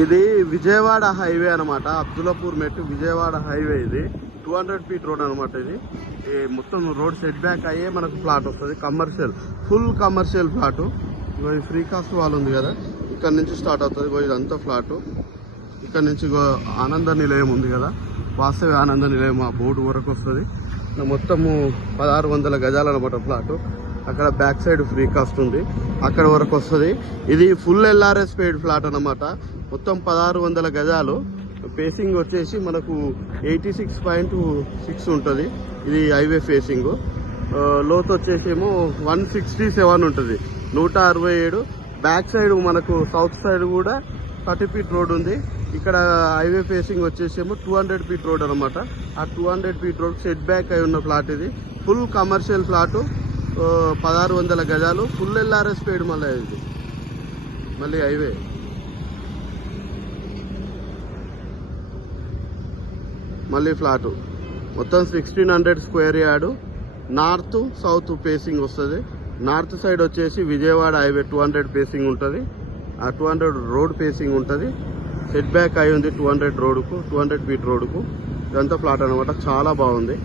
ఇది విజయవాడ హైవే అనమాట. అబ్దుల్లాపూర్ మెట్టు విజయవాడ హైవే. ఇది 200 ఫీట్ రోడ్ అనమాట. ఇది మొత్తం రోడ్ సెట్ బ్యాక్ అయ్యే మనకు ప్లాట్ వస్తుంది. Commercial, full commercial plot. Precast wall ఉంది కదా, ఇక్కడ నుంచి స్టార్ట్ అవుతుంది. ఇదంతా ఫ్లాటు. ఇక్కడ నుంచి ఆనంద నిలయం ఉంది కదా, వాస్తవి ఆనంద నిలయం ఆ బోర్డు వరకు వస్తుంది. మొత్తము 1600 గజాలు అనమాట ప్లాటు. అక్కడ బ్యాక్ సైడ్ ఫ్రీ కాస్ట్ ఉంది, అక్కడ వరకు వస్తుంది. ఇది ఫుల్ ఎల్ఆర్ఎస్ పెయిడ్ ఫ్లాట్ అనమాట. మొత్తం 1600 గజాలు. ఫేసింగ్ వచ్చేసి మనకు 86.6 ఉంటుంది. ఇది హైవే ఫేసింగ్. లోతు వచ్చేసేమో 167 ఉంటుంది, 167. బ్యాక్ సైడ్ మనకు సౌత్ సైడ్ కూడా 30 ఫీట్ రోడ్ ఉంది. ఇక్కడ హైవే ఫేసింగ్ వచ్చేసేమో 200 ఫీట్ రోడ్ అనమాట. ఆ 200 ఫీట్ రోడ్ సెట్ బ్యాక్ అయి ఉన్న ప్లాట్ ఇది. ఫుల్ కమర్షియల్ ప్లాటు, 1600 గజాలు, ఫుల్ ఎల్ఆర్ఎస్ పెయిడ్. మళ్ళీ ఇది మళ్ళీ హైవే. మళ్ళీ ఫ్లాటు మొత్తం 1600 square yard. North south facing వస్తుంది. నార్త్ సైడ్ వచ్చేసి విజయవాడ హైవే 200 ఫేసింగ్ ఉంటుంది. ఆ 200 రోడ్ ఫేసింగ్ ఉంటుంది. సెట్ బ్యాక్ అయి ఉంది 200 రోడ్కు, 200 ఫీట్ రోడ్కు. ఇదంతా ఫ్లాట్ అనమాట. చాలా బాగుంది.